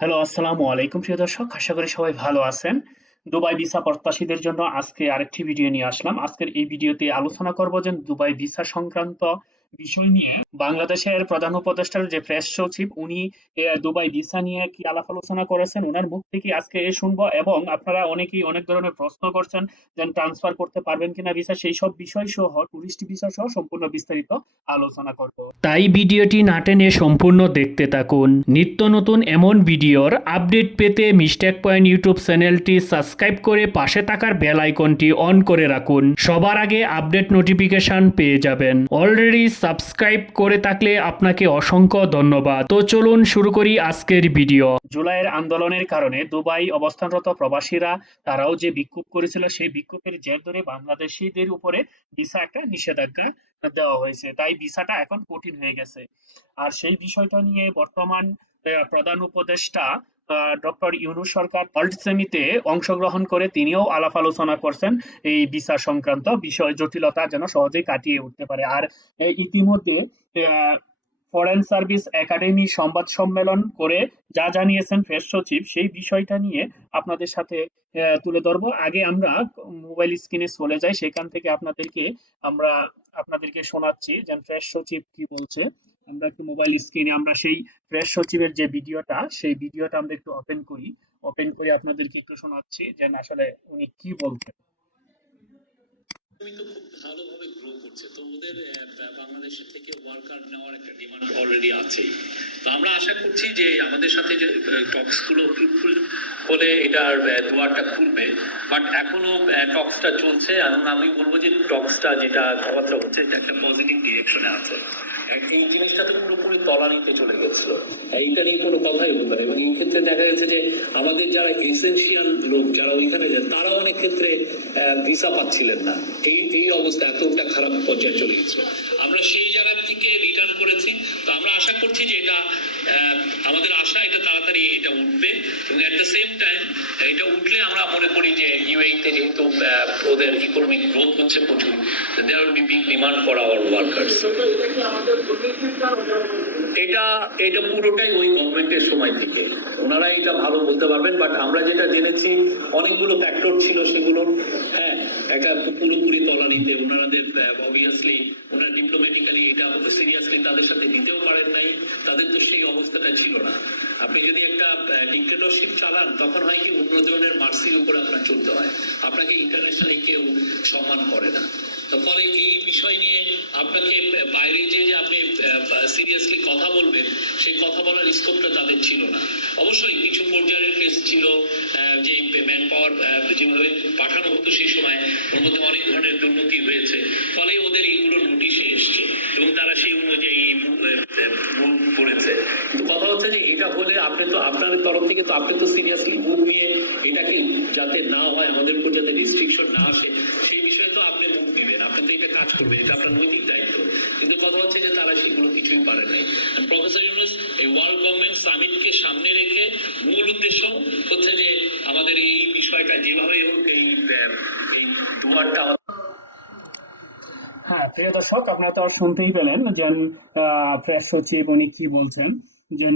Hello, আসসালামু আলাইকুম প্রিয় দর্শক। আশা করি সবাই ভালো আছেন। দুবাই ভিসা প্রত্যাশীদের জন্য আজকে আরেকটি ভিডিও নিয়ে আসলাম। আজকের এই ভিডিওতে আলোচনা করব যে দুবাই ভিসা সংক্রান্ত বিষয় নিয়ে বাংলাদেশের প্রধান উপদেষ্টার যে প্রেস সচিব উনি দুবাই ভিসা নিয়ে কি আলাপ আলোচনা করেছেন উনার মুখ থেকে আজকে শুনবো, এবং আপনারা অনেকেই অনেক ধরনের প্রশ্ন করছেন যে ট্রান্সফার করতে পারবেন কিনা ভিসা, সেই সব বিষয় সহ টুরিস্ট ভিসা সহ সম্পূর্ণ বিস্তারিত আলোচনা করব। তাই ভিডিওটি না টেনে সম্পূর্ণ দেখতে থাকুন। নিত্য নতুন এমন ভিডিওর আপডেট পেতে মিস্টেক পয়েন্ট ইউটিউব চ্যানেলটি সাবস্ক্রাইব করে পাশে থাকার বেল আইকনটি অন করে রাখুন। সবার আগে আপডেট নোটিফিকেশন পেয়ে যাবেন। অলরেডি সাবস্ক্রাইব করে থাকলে আপনাকে অসংখ্য ধন্যবাদ। তো চলুন শুরু করি আজকের ভিডিও। জুলাইয়ের আন্দোলনের কারণে দুবাই অবস্থানরত প্রবাসীরা তারাও যে বিক্ষোভ করেছিল, সেই বিক্ষোভের জের ধরে বাংলাদেশিদের উপরে ভিসা একটা নিষেধাজ্ঞা দেওয়া হয়েছে, তাই ভিসাটা এখন কঠিন হয়ে গেছে। আর সেই বিষয়টা নিয়ে বর্তমান প্রধান উপদেষ্টা ডক্টর ইউনূস সরকার ওয়ার্ল্ড সেমিতে অংশগ্রহণ করে তিনিও আলাপ আলোচনা করছেন এই ভিসা সংক্রান্ত বিষয় জটিলতা যেন সহজেই কাটিয়ে উঠতে পারে। আর ইতিমধ্যে ফরেন সার্ভিস একাডেমি সংবাদ সম্মেলন করে যা জানিয়েছেন প্রেস সচিব, সেই বিষয়টা নিয়ে আপনাদের সাথে তুলে ধরবো। আগে আমরা মোবাইল স্ক্রিনে চলে যাই, সেখান থেকে আমরা আপনাদেরকে শোনাচ্ছি যে প্রেস সচিব কি বলছে। আমরা একটু মোবাইল স্ক্রিনে আমরা সেই প্রেস সচিবের যে ভিডিওটা, সেই ভিডিওটা আমরা একটু ওপেন করে আপনাদেরকে একটু শোনাচ্ছি যে আসলে উনি কি বলছেন। তো খুব ভালোভাবে গ্রো করছে, তো ওদের বাংলাদেশের থেকে ওয়ার্কার নেওয়ার একটা ডিমান্ড অলরেডি আছেই। তো আমরা আশা করছি যে আমাদের সাথে যে টক্স গুলো ফ্রুটফুল হলে এটার দুয়ারটা খুলবে, বাট এখনো টক্সটা চলছে। এবং আমি বলবো যে টক্সটা যেটা কথাবার্তা হচ্ছে এটা একটা পজিটিভ ডিরেকশনে আছে। এই জিনিসটা তো পুরোপুরি তলানিতে চলে গেছিল, এইটা নিয়ে কোনো কথাই হতে পারে। এবং এই ক্ষেত্রে দেখা গেছে যে আমাদের যারা এসেন্সিয়াল লোক যারা ওইখানে যায় তারা অনেক ক্ষেত্রে ভিসা পাচ্ছিলেন না। এই অবস্থা এতটা খারাপ পর্যায়ে চলে গেছে। আমরা সেই জায়গা থেকে রিটার্ন করেছি। তো আমরা আশা করছি যে এটা আমাদের আশা এটা তাড়াতাড়ি এটা উঠবে, এবং এট দ্য সেম টাইম এটা উঠলে আমরা মনে করি যে ইউএইতে যেহেতু ওদের ইকোনমিক গ্রোথ হচ্ছে প্রচুর, there will be big demand for our workers. এটা এটা পুরোটাই ওই গভর্নমেন্টের সময় থেকে ওনারা এটা ভালো বলতে পারবেন। বাট আমরা যেটা জেনেছি অনেকগুলো ফ্যাক্টর ছিল, সেগুলো একটা পুরোপুরি তলানিতে ওনাদের অবভিয়াসলি ওনারা ডিপ্লোম্যাটিক্যালি এটা সিরিয়াসলি তাদের সাথে নিতেও পারেন নাই। তাদের তো সেই অবস্থাটা ছিল না। আপনি যদি একটা ডিক্টেটরশিপ চালান তখন হয় কি অন্যজনের মার্সির উপরে আপনার চলতে হয়, আপনাকে ইন্টারন্যাশনালি কেউ সম্মান করে না। ফলে এই বিষয় নিয়ে আপনাকে বাইরে যে আপনি সিরিয়াসলি কথা বলবেন সেই কথা বলার স্কোপটা তাদের ছিল না। অবশ্যই কিছু পর্যায়ের কেস ছিল, যে ম্যান পাওয়ার যেভাবে পাঠানো হতো সেই সময় ওর মধ্যে অনেক ধরনের দুর্নীতি হয়েছে, ফলে ওদের এইগুলো নোটিশে এসছে এবং তারা সেই অনুযায়ী রুল করেছে। কিন্তু কথা হচ্ছে যে এটা হলে আপনি তো আপনাদের তরফ থেকে তো আপনি তো সিরিয়াসলি মুভ নিয়ে এটাকে যাতে না হয়, আমাদের উপর যাতে রেস্ট্রিকশন না আসে সেই বিষয়ে তো আপনি মুভ নেবেন, আপনি তো এটা কাজ করবেন, এটা আপনার নৈতিক দায়িত্ব। কিন্তু কথা হচ্ছে যে তারা সেগুলো কিছুই পারে নাই। প্রফেসর ইউনূস এই ওয়ার্ল্ড গভর্নমেন্ট সামিটকে সামনে রেখে মূল উদ্দেশ্য হচ্ছে যে আমাদের এই বিষয়টা যেভাবে হোক এই দুয়ারটা। হ্যাঁ, প্রিয় দর্শক, আপনারা তো শুনতেই পেলেন যে প্রেস সচিব উনি কি বলছেন, যে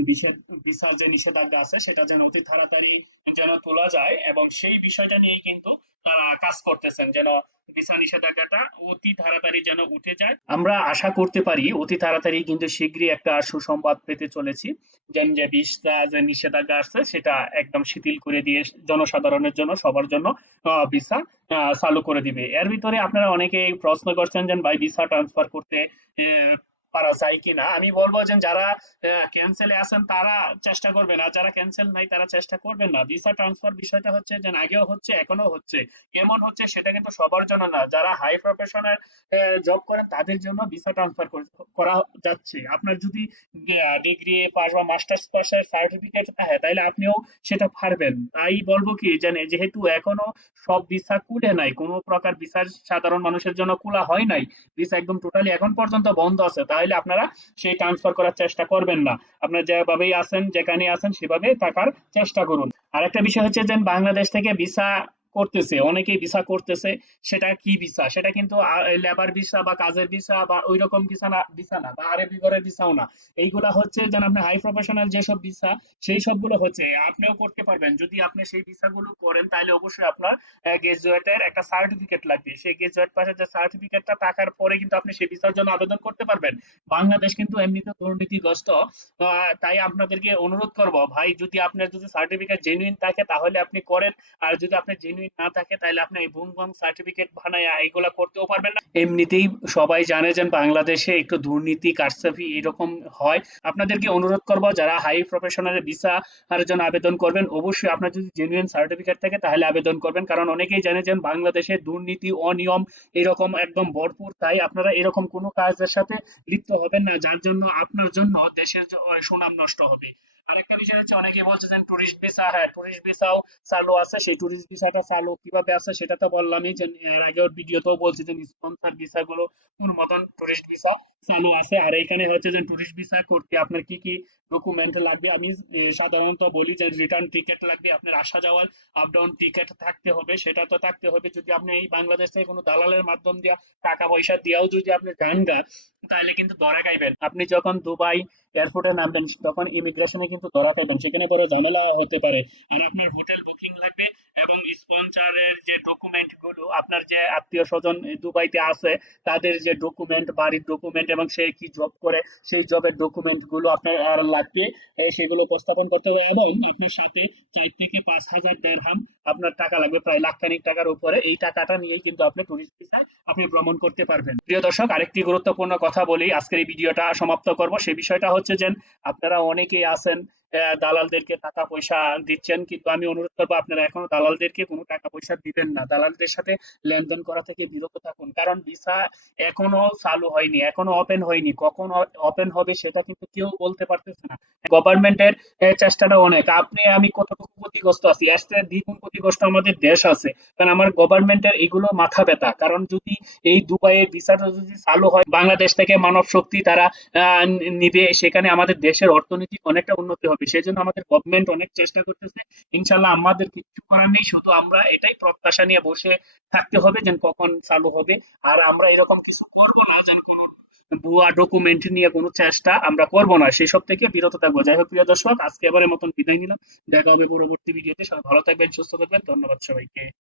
ভিসার যে নিষেধাজ্ঞা আছে সেটা যেন অতি তাড়াতাড়ি যেন তোলা যায়, এবং সেই বিষয়টা নিয়েই কিন্তু তারা কাজ করতেছেন যেন ভিসা নিষেধাজ্ঞাটা অতি তাড়াতাড়ি যেন উঠে যায়। আমরা আশা করতে পারি অতি তাড়াতাড়ি কিন্তু শীঘ্রই একটা সুসংবাদ পেতে চলেছি, যে ভিসা যে নিষেধাজ্ঞা আছে সেটা একদম শিথিল করে দিয়ে জনসাধারণের জন্য সবার জন্য ভিসা চালু করে দিবে। এর ভিতরে আপনারা অনেকে প্রশ্ন করছেন যে ভাই ভিসা ট্রান্সফার করতে পারা যায় কিনা। আমি বলবো যে যারা ক্যান্সেলে আছেন তারা চেষ্টা করবেন, আর যারা ক্যান্সেল নাই তারা চেষ্টা করবেন না। ভিসা ট্রান্সফার বিষয়টা হচ্ছে যে আগেও হচ্ছে এখনো হচ্ছে, কেমন হচ্ছে সেটা কিন্তু সবার জন্য না। যারা হাই প্রফেশনের জব করেন তাদের জন্য ভিসা ট্রান্সফার করা যাচ্ছে। আপনার যদি ডিগ্রি পাস বা মাস্টার্স পাসের সার্টিফিকেট থাকে তাহলে আপনিও সেটা পারবেন। তাই বলবো কি জানে, যেহেতু এখনো সব ভিসা খুলে নাই, কোনো প্রকার ভিসা সাধারণ মানুষের জন্য খোলা হয় নাই, ভিসা একদম টোটালি এখন পর্যন্ত বন্ধ আছে, তাহলে আপনারা সেই ট্রান্সফার করার চেষ্টা করবেন না। আপনারা যেভাবেই আছেন যেখানে আছেন সেভাবে থাকার চেষ্টা করুন। আর একটা বিষয় হচ্ছে যে বাংলাদেশ থেকে ভিসা করতেছে, অনেকেই ভিসা করতেছে। সেটা কি ভিসা? সেটা কিন্তু লেবার ভিসা বা কাজের ভিসা বা ওইরকম ভিসা না বা আরবি ঘরের ভিসাও না। এইগুলা হচ্ছে যেন আপনার হাই প্রফেশনাল যেসব ভিসা, সেই সবগুলো হচ্ছে আপনিও করতে পারবেন। যদি আপনি সেই ভিসাগুলো করেন তাহলে অবশ্যই আপনার গ্রাজুয়েটের একটা সার্টিফিকেট লাগবে। সেই গ্রাজুয়েট পাশে যে সার্টিফিকেটটা থাকার পরে কিন্তু আপনি সেই ভিসার জন্য আবেদন করতে পারবেন। বাংলাদেশ কিন্তু এমনিতে দুর্নীতিগ্রস্ত। তাই আপনাদেরকে অনুরোধ করব ভাই, যদি আপনার যদি সার্টিফিকেট জেনুইন থাকে তাহলে আপনি করেন। আর যদি আপনার জেনুইন না থাকে তাহলে আপনি এই বুম বাম সার্টিফিকেট বানায় এইগুলা করতেও পারবেন না। এমনিতেই সবাই জানে যে বাংলাদেশে একটু দুর্নীতি কারসাফি এরকম হয়। আপনাদেরকে অনুরোধ করব যারা হাই প্রফেশনাল ভিসা আর জন্য আবেদন করবেন, অবশ্যই আপনার যদি জেনুইন সার্টিফিকেট থাকে তাহলে আবেদন করবেন। কারণ অনেকেই জানে যে বাংলাদেশে দুর্নীতি অনিয়ম এরকম একদম ভরপুর। তাই আপনারা এরকম কোনো কাজের সাথে লিপ্ত হবেন না যার জন্য আপনার জন্য দেশের সুনাম নষ্ট হবে। আরেকটা বিষয় হচ্ছে অনেকেই বলছে যে টুরিস্ট ভিসা, হ্যাঁ টুরিস্ট ভিসাও চালু আছে। সেই টুরিস্ট ভিসাটা চালু কিভাবে আছে সেটা তো বললামই, যে এর আগের ভিডিওতেও বলছি যে স্পন্সর ভিসা গুলো অনুমোদন টুরিস্ট ভিসা চালু আছে। আর এখানে হচ্ছে যে টুরিস্ট ভিসা করতে আপনার কি কি ডকুমেন্ট লাগবে আমি সাধারণত বলি যে রিটার্ন টিকিট লাগবে, আপনার আসা যাওয়ার আপ ডাউন টিকিট থাকতে হবে, সেটা তো থাকতে হবে। যদি আপনি এই বাংলাদেশ থেকে কোনো দালালের মাধ্যম দিয়ে টাকা পয়সা দিয়েও যদি আপনি যান গা, তাহলে কিন্তু ধরা খাইবেন। আপনি যখন দুবাই এয়ারপোর্টে নামবেন তখন ইমিগ্রেশনে কিন্তু ধরা খাইবেন, সেখানে বড় ঝামেলা হতে পারে। আর আপনার হোটেল বুকিং লাগবে এবং স্পন্সরের যে ডকুমেন্ট গুলো, আপনার যে আত্মীয় স্বজন দুবাইতে আছে তাদের যে ডকুমেন্ট, বাড়ির ডকুমেন্ট এবং সে কি জব করে সেই জবের ডকুমেন্ট গুলো আপনার লাগবে। সেগুলো উপস্থাপন করতে হবে এবং আপনার সাথে 4 থেকে 5 হাজার দেড়হাম আপনার টাকা লাগবে, প্রায় লাখখানিক টাকার উপরে। এই টাকাটা নিয়েই কিন্তু আপনি টুরিস্ট ভিসায় আপনি ভ্রমণ করতে পারবেন। প্রিয় দর্শক, আরেকটি গুরুত্বপূর্ণ কথা বলি আজকের এই ভিডিওটা সমাপ্ত করব। সেই বিষয়টা হচ্ছে যে আপনারা অনেকেই আছেন দালালদেরকে টাকা পয়সা দিচ্ছেন, কিন্তু আমি অনুরোধ করবো আপনারা এখনো দালালদেরকে কোনো টাকা পয়সা দিবেন না। দালালদের সাথে লেনদেন করা থেকে বিরত থাকুন, কারণ ভিসা এখনো চালু হয়নি, এখনো ওপেন হয়নি। কখন ওপেন হবে সেটা কিন্তু কেউ বলতে পারতেছে না। গভর্নমেন্টের চেষ্টাটা অনেক, আপনি আমি কতটুকু ক্ষতিগ্রস্ত আছি, এর চেয়ে দ্বিগুণ ক্ষতিগ্রস্ত আমাদের দেশ আছে। কারণ আমার গভর্নমেন্টের এগুলো মাথা ব্যথা। কারণ যদি এই দুবাইয়ের ভিসাটা যদি চালু হয়, বাংলাদেশ থেকে মানব শক্তি তারা নিবে, সেখানে আমাদের দেশের অর্থনীতি অনেকটা উন্নতি হবে। সেই জন্য আমাদের গভর্নমেন্ট অনেক চেষ্টা করতেছে। ইনশাল্লাহ আমাদের কিছু করার নেই, শুধু আমরা এটাই প্রত্যাশা নিয়ে বসে থাকতে হবে যে কখন চালু হবে। আর আমরা এরকম কিছু করব না যেন কোনো ভুয়া ডকুমেন্ট নিয়ে কোনো চেষ্টা আমরা করব না, সেসব থেকে বিরত থাকবো। যাই হোক প্রিয় দর্শক, আজকে এবারের মতন বিদায় নিলাম। দেখা হবে পরবর্তী ভিডিওতে। সবাই ভালো থাকবেন, সুস্থ থাকবেন। ধন্যবাদ সবাইকে।